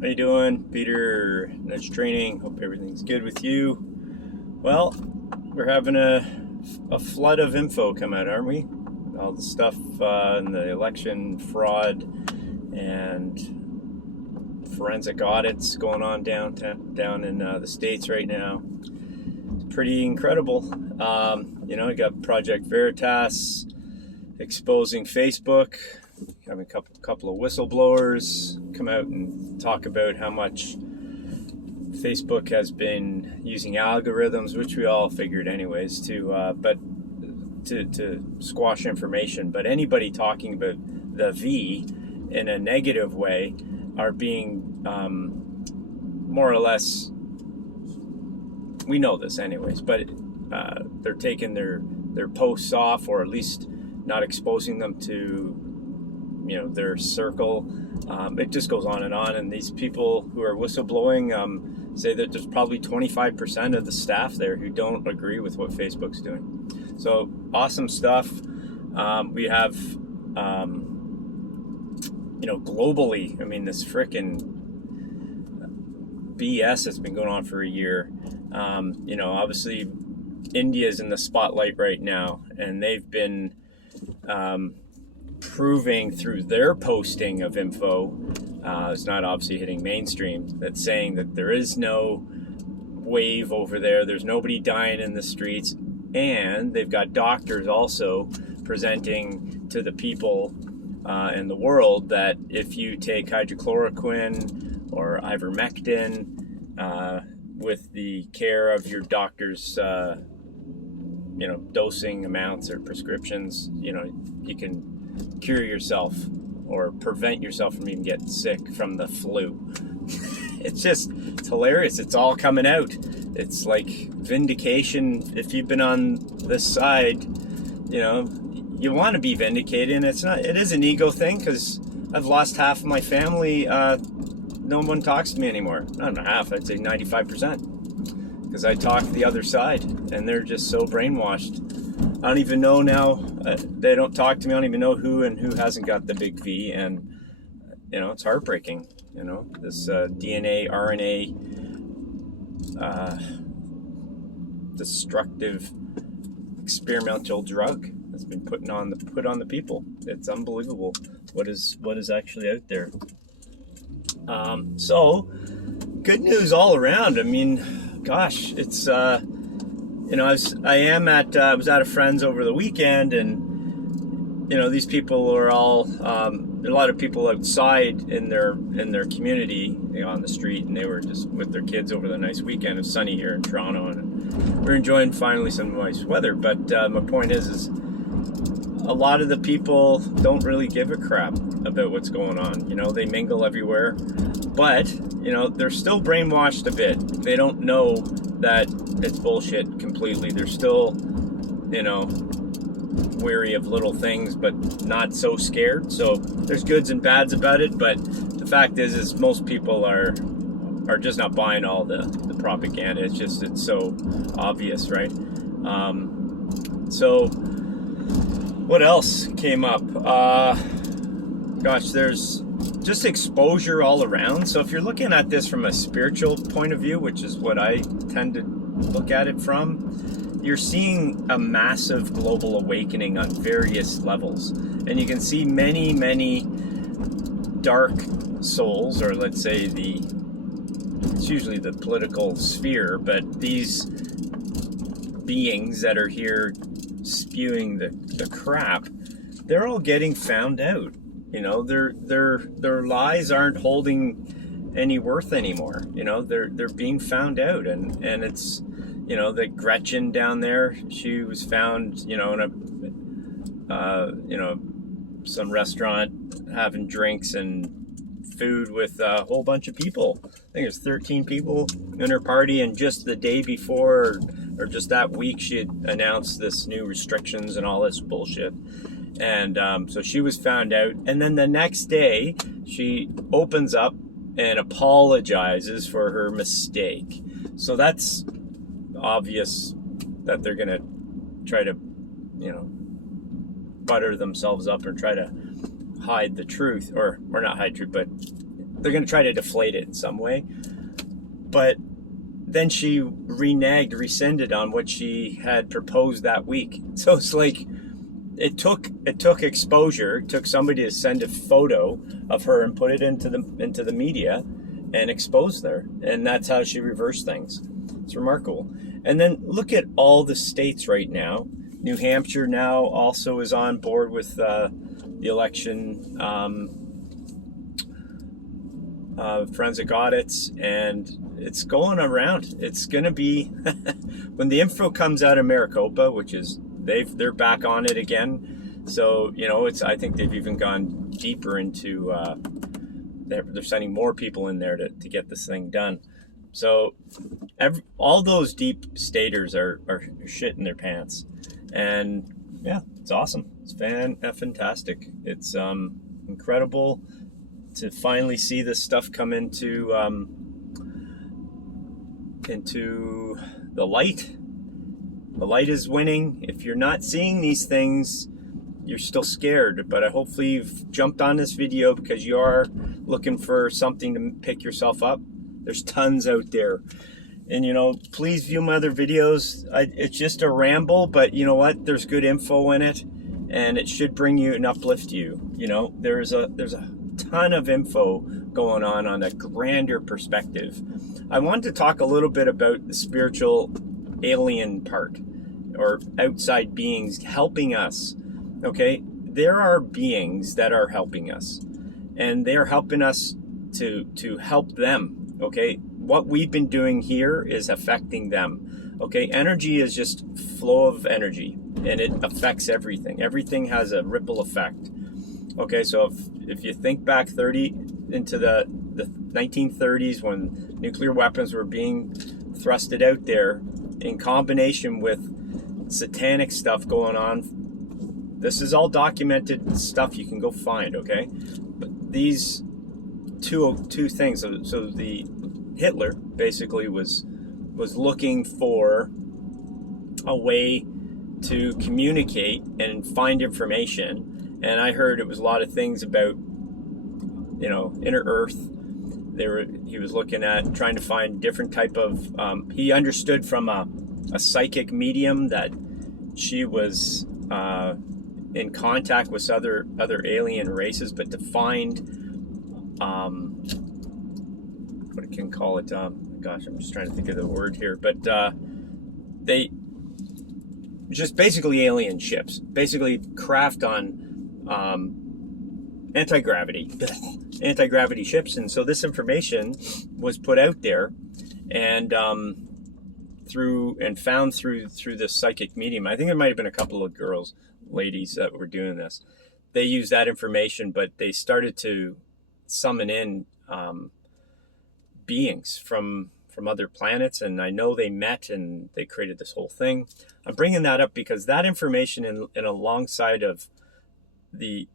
How you doing? Peter, Nudge Training. Hope everything's good with you. Well, we're having a flood of info come out, aren't we? All the stuff in the election fraud and forensic audits going on down in the States right now. It's pretty incredible. You got Project Veritas exposing Facebook, having a couple of whistleblowers come out and talk about how much Facebook has been using algorithms, which we all figured anyways, to squash information. But anybody talking about the V in a negative way are being more or less, we know this anyways, but they're taking their posts off, or at least not exposing them to their circle. It just goes on, and these people who are whistleblowing say that there's probably 25% of the staff there who don't agree with what Facebook's doing. So awesome stuff. We have globally, I mean, this frickin' BS that's been going on for a year. Obviously India's in the spotlight right now, and they've been proving through their posting of info, it's not obviously hitting mainstream, that's saying that there is no wave over there, there's nobody dying in the streets, and they've got doctors also presenting to the people in the world that if you take hydrochloroquine or ivermectin with the care of your doctor's dosing amounts or prescriptions, you can cure yourself or prevent yourself from even getting sick from the flu. It's hilarious. It's all coming out. It's like vindication. If you've been on this side, you want to be vindicated, and it is an ego thing, because I've lost half of my family. No one talks to me anymore. Not half, I'd say 95%, because I talk the other side, and they're just so brainwashed. I don't even know now. They don't talk to me. I don't even know who hasn't got the big V, and it's heartbreaking. This DNA, RNA, destructive experimental drug that's been put on the people. It's unbelievable what is actually out there. So good news all around. I mean, gosh, it's I was at a friend's over the weekend, and these people are all a lot of people outside in their community, on the street, and they were just with their kids over the nice weekend. It's sunny here in Toronto, and we're enjoying finally some nice weather. But my point is a lot of the people don't really give a crap about what's going on. They mingle everywhere, but they're still brainwashed a bit. They don't know that it's bullshit completely. They're still weary of little things, but not so scared. So there's goods and bads about it, but the fact is most people are just not buying all the propaganda. It's so obvious, right? So what else came up? There's just exposure all around. So if you're looking at this from a spiritual point of view, which is what I tend to look at it from, you're seeing a massive global awakening on various levels. And you can see many, many dark souls, or let's say it's usually the political sphere, but these beings that are here spewing the crap, they're all getting found out. Their lies aren't holding any worth anymore. They're being found out, and it's that Gretchen down there, she was found in a some restaurant having drinks and food with a whole bunch of people. I think there's 13 people in her party, and just the day before, or just that week, she had announced this new restrictions and all this bullshit. And so she was found out, and then the next day she opens up and apologizes for her mistake. So that's obvious that they're gonna try to butter themselves up or try to hide the truth, or not hide truth, but they're going to try to deflate it in some way. But then she rescinded on what she had proposed that week. So it's like it took exposure. It took somebody to send a photo of her and put it into the media and expose her, and that's how she reversed things. It's remarkable. And then look at all the states right now. New Hampshire now also is on board with the election forensic audits, and it's going around. It's going to be when the info comes out of Maricopa, which is they're back on it again. So I think they've even gone deeper into. They're sending more people in there to get this thing done. So all those deep staters are shitting their pants, and yeah, it's awesome. It's fantastic. It's incredible to finally see this stuff come into the light. The light is winning. If you're not seeing these things, you're still scared, but hopefully you've jumped on this video because you are looking for something to pick yourself up. There's tons out there. And please view my other videos. It's just a ramble, but you know what? There's good info in it, and it should bring you and uplift you. There's a ton of info going on a grander perspective. I want to talk a little bit about the spiritual alien part, or outside beings helping us. Okay, there are beings that are helping us, and they're helping us to help them. Okay, what we've been doing here is affecting them. Okay, energy is just flow of energy, and it affects everything. Everything has a ripple effect. Okay, so if you think back into the 1930s, when nuclear weapons were being thrusted out there in combination with satanic stuff going on, this is all documented stuff you can go find. Okay, but these two things. So the Hitler basically was looking for a way to communicate and find information, and I heard it was a lot of things about inner Earth. He was looking at trying to find different type of. He understood from a psychic medium that she was in contact with other alien races, but to find what I can call it. Gosh, I'm just trying to think of the word here, but they just basically alien ships, basically craft on anti-gravity ships. And so this information was put out there, and found through this psychic medium. I think there might have been a couple of ladies that were doing this. They used that information, but they started to summon in beings from other planets, and I know they met and they created this whole thing. I'm bringing that up because that information in alongside of the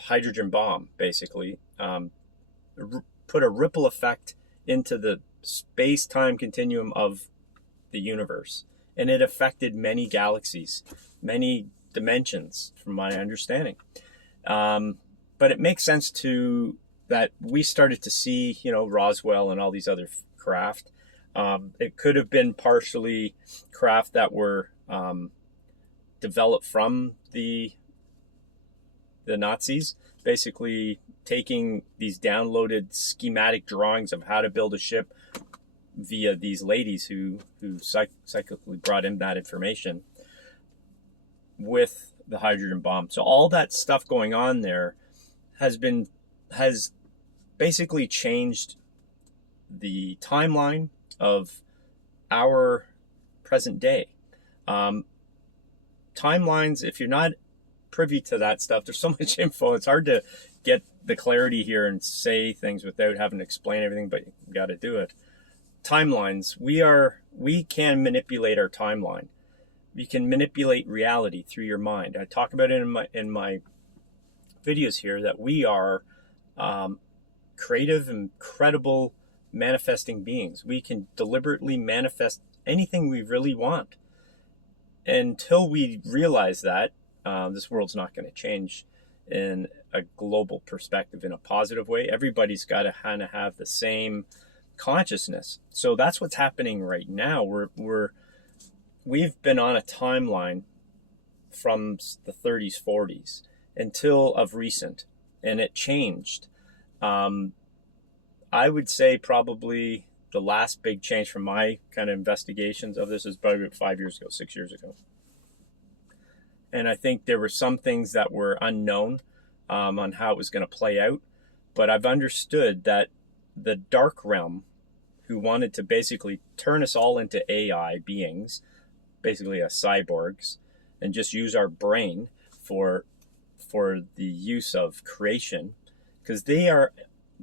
hydrogen bomb basically put a ripple effect into the space-time continuum of the universe, and it affected many galaxies, many dimensions from my understanding. But it makes sense that we started to see Roswell and all these other craft. It could have been partially craft that were developed from the Nazis, basically taking these downloaded schematic drawings of how to build a ship via these ladies who psychically brought in that information with the hydrogen bomb. So all that stuff going on there has basically changed the timeline of our present day. Timelines, if you're not privy to that stuff, there's so much info, it's hard to get the clarity here and say things without having to explain everything, but you got to do it. Timelines, we can manipulate our timeline. You can manipulate reality through your mind. I talk about it in my videos here, that we are creative, incredible manifesting beings. We can deliberately manifest anything we really want. Until we realize that, this world's not going to change in a global perspective in a positive way. Everybody's got to kind of have the same consciousness. So that's what's happening right now. We've been on a timeline from the 30s, 40s until of recent, and it changed. I would say probably the last big change from my kind of investigations of this is probably 5 years ago, 6 years ago. And I think there were some things that were unknown on how it was going to play out. But I've understood that the dark realm, who wanted to basically turn us all into AI beings, basically as cyborgs, and just use our brain for the use of creation, because they are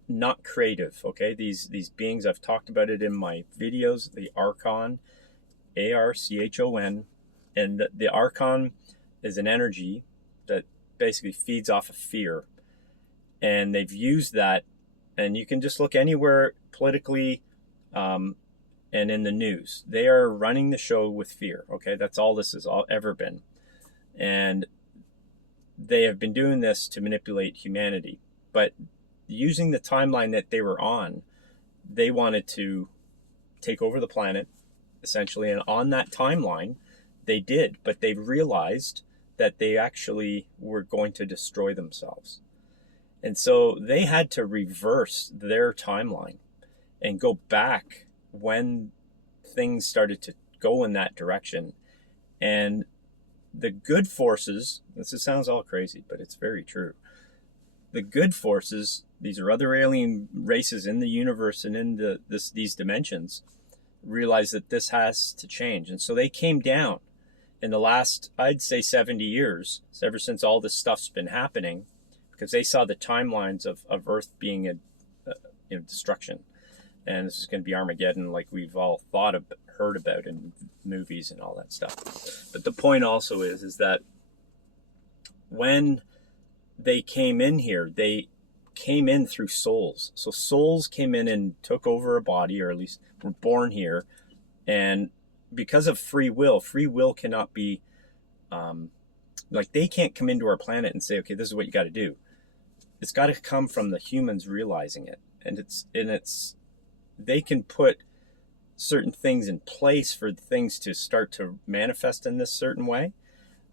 not creative. Okay, these beings, I've talked about it in my videos, the Archon, Archon, and the Archon is an energy that basically feeds off of fear, and they've used that, and you can just look anywhere politically and in the news, they are running the show with fear. Okay, that's all this has ever been, and they have been doing this to manipulate humanity. But using the timeline that they were on, they wanted to take over the planet essentially, and on that timeline they did, but they realized that they actually were going to destroy themselves. And so they had to reverse their timeline and go back when things started to go in that direction. And the good forces, this sounds all crazy, but it's very true. The good forces, these are other alien races in the universe and in these dimensions, realize that this has to change. And so they came down in the last, I'd say 70 years, ever since all this stuff's been happening, because they saw the timelines of Earth being a destruction. And this is going to be Armageddon, like we've all heard about in movies and all that stuff. But the point also is that when they came in here, they came in through souls. So souls came in and took over a body, or at least were born here. And because of free will cannot be, like they can't come into our planet and say, okay, this is what you got to do. It's got to come from the humans realizing it. And they can put certain things in place for things to start to manifest in this certain way.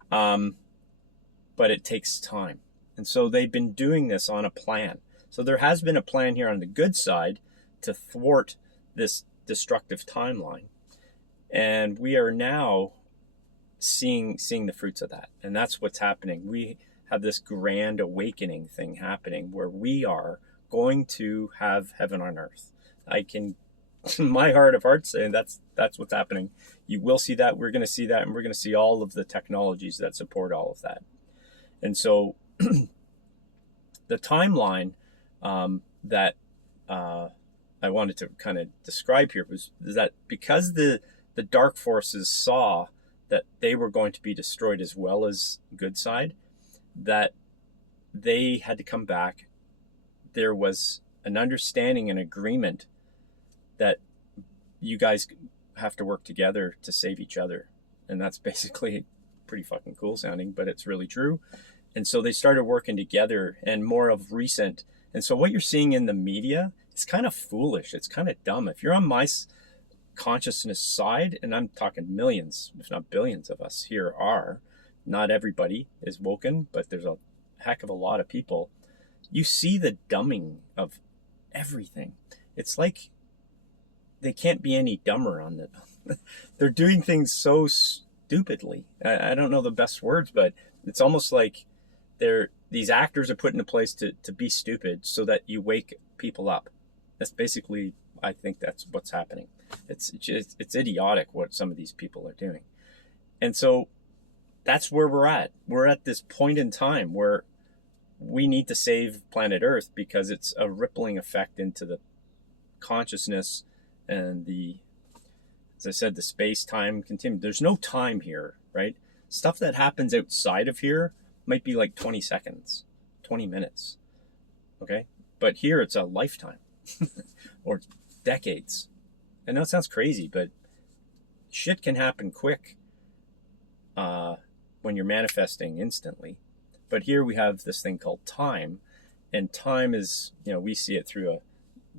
But it takes time. And so they've been doing this on a plan. So there has been a plan here on the good side to thwart this destructive timeline. And we are now seeing the fruits of that. And that's what's happening. We have this grand awakening thing happening where we are going to have heaven on earth. I can, in my heart of hearts, say that's what's happening. You will see that. We're going to see that. And we're going to see all of the technologies that support all of that. And so the timeline that I wanted to kind of describe here is that because the dark forces saw that they were going to be destroyed as well as good side, that they had to come back. There was an understanding and agreement that you guys have to work together to save each other. And that's basically pretty fucking cool sounding, but it's really true. And so they started working together, and more of recent. And so what you're seeing in the media, it's kind of foolish. It's kind of dumb. If you're on my consciousness side, and I'm talking millions, if not billions of us here are, not everybody is woken, but there's a heck of a lot of people. You see the dumbing of everything. It's like they can't be any dumber on it. They're doing things so stupidly. I don't know the best words, but it's almost like these actors are put into place to be stupid so that you wake people up. That's basically, I think that's what's happening. It's idiotic what some of these people are doing. And so that's where we're at. We're at this point in time where we need to save planet Earth because it's a rippling effect into the consciousness and as I said, the space-time continuum. There's no time here, right? Stuff that happens outside of here might be like 20 seconds, 20 minutes, okay? But here it's a lifetime or decades. I know it sounds crazy, but shit can happen quick when you're manifesting instantly. But here we have this thing called time, and time is, we see it through a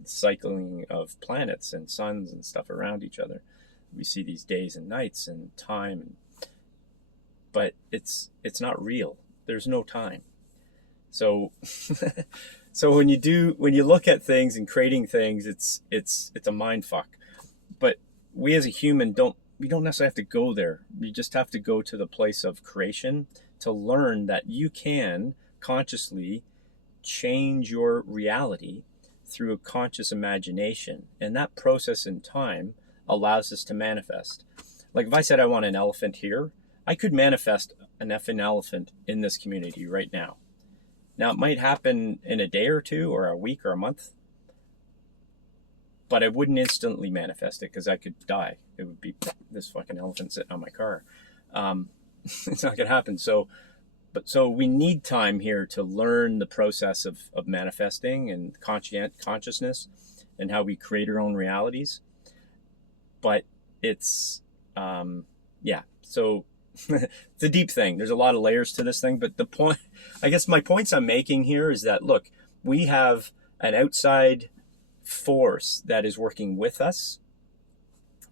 cycling of planets and suns and stuff around each other. We see these days and nights and time, but it's not real. There's no time. So so when you look at things and creating things, it's a mind fuck. But we as a human we don't necessarily have to go there. You just have to go to the place of creation to learn that you can consciously change your reality through a conscious imagination. And that process in time allows us to manifest. Like if I said I want an elephant here, I could manifest an effing elephant in this community right now. Now it might happen in a day or two or a week or a month, but I wouldn't instantly manifest it because I could die. It would be this fucking elephant sitting on my car. It's not going to happen. So we need time here to learn the process of manifesting and consciousness and how we create our own realities. But it's, so it's a deep thing. There's a lot of layers to this thing. But my points I'm making here is that, look, we have an outside force that is working with us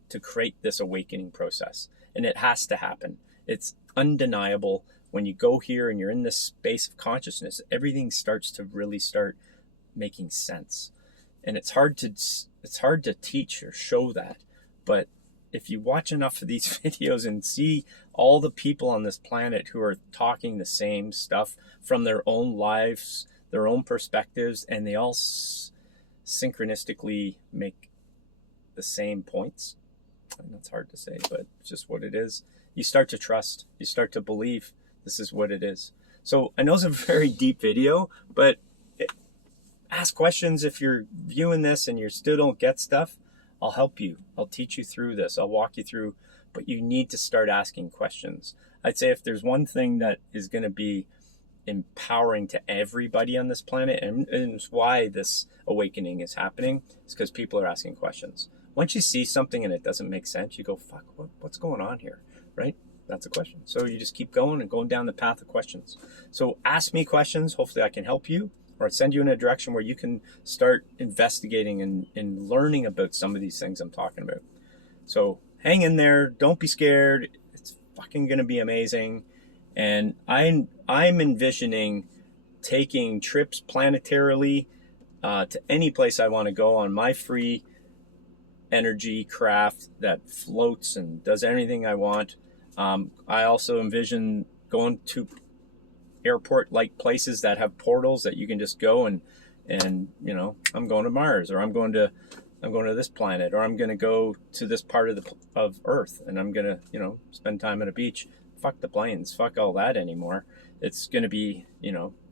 to create this awakening process. And it has to happen. It's undeniable. When you go here and you're in this space of consciousness, everything starts to really start making sense. And it's hard to teach or show that. But if you watch enough of these videos and see all the people on this planet who are talking the same stuff from their own lives, their own perspectives, and they all synchronistically make the same points, and that's hard to say, but it's just what it is. You start to trust, you start to believe this is what it is. So I know it's a very deep video, but ask questions. If you're viewing this and you still don't get stuff, I'll help you. I'll teach you through this. I'll walk you through, but you need to start asking questions. I'd say if there's one thing that is going to be empowering to everybody on this planet, and it's why this awakening is happening, is because people are asking questions. Once you see something and it doesn't make sense, you go, fuck, what's going on here, right? That's a question. So you just keep going and going down the path of questions. So ask me questions. Hopefully I can help you, or send you in a direction where you can start investigating and learning about some of these things I'm talking about. So hang in there. Don't be scared. It's fucking going to be amazing. And I'm envisioning taking trips planetarily to any place I want to go on my free energy craft that floats and does anything I want. I also envision going to airport-like places that have portals that you can just go and I'm going to Mars, or I'm going to this planet, or I'm going to go to this part of Earth, and I'm going to spend time at a beach. Fuck the planes, fuck all that anymore. It's going to be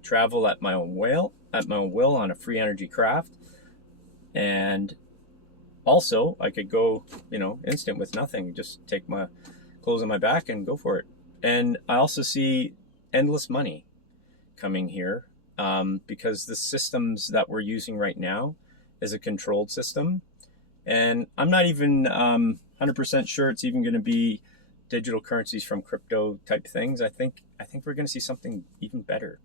travel at my own will on a free energy craft. And also I could go instant with nothing, just take my clothes on my back and go for it. And I also see endless money coming here, because the systems that we're using right now is a controlled system, and I'm not even 100% sure it's even going to be digital currencies from crypto type things. I think we're going to see something even better,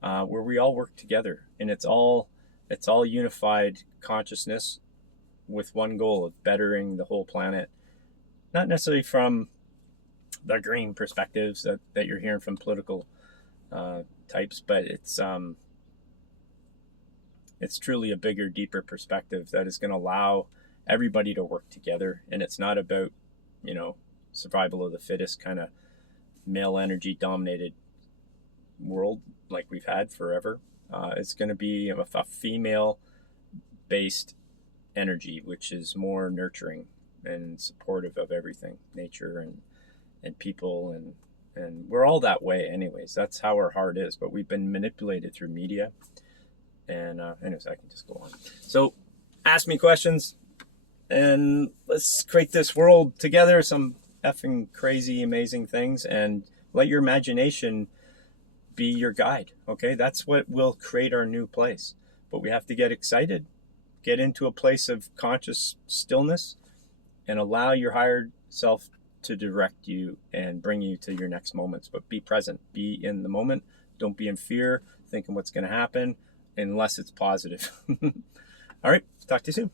where we all work together, and it's all unified consciousness with one goal of bettering the whole planet. Not necessarily from the green perspectives that you're hearing from political types, but it's truly a bigger, deeper perspective that is going to allow everybody to work together. And it's not about survival of the fittest kind of male energy dominated world like we've had forever. It's going to be a female based energy, which is more nurturing and supportive of everything, nature and people, and we're all that way anyways. That's how our heart is, but we've been manipulated through media. And anyways, I can just go on. So ask me questions and let's create this world together, some effing crazy amazing things, and let your imagination be your guide. Okay, that's what will create our new place. But we have to get excited, get into a place of conscious stillness, and allow your higher self to direct you and bring you to your next moments. But be present, be in the moment, Don't be in fear, thinking what's going to happen, unless it's positive. All right, talk to you soon.